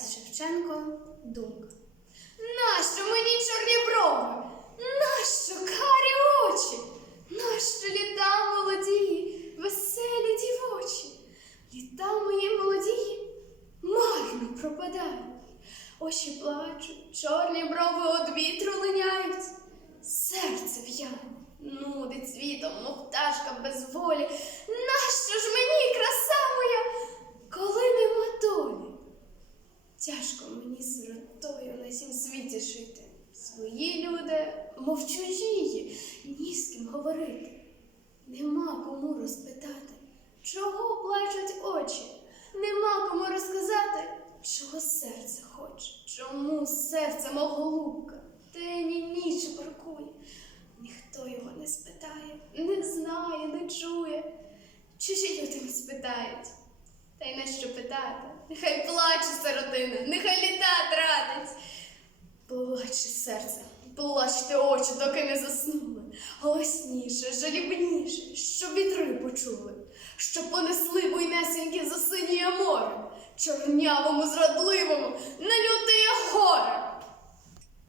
Тарас Шевченко Думка. Нащо мені чорні брови? Нащо карі очі? Нащо літа молодії, веселі дівочі? Літа мої молодії марно пропадають. Очі плачуть, чорні брови од вітру линяють. Серце в'яне, нудить світом, мов пташка без волі. Мені сиротою на сім світі жити. Свої люди, мов чужії, ні з ким говорити. Нема кому розпитати, чого плачуть очі, нема кому розказати, чого серце хоче, чому серце, мов голубка, день ніч бракує. Ніхто його не спитає, не знає, не чує. Чужі люди не спитають. Та й на що питати? Нехай плаче сиротина, нехай літа тратить. Плаче серце, плачте очі, доки не заснули. Голосніше, жалібніше, щоб вітри почули, щоб понесли буйнесеньке за синє море, чорнявому, зрадливому, на горе.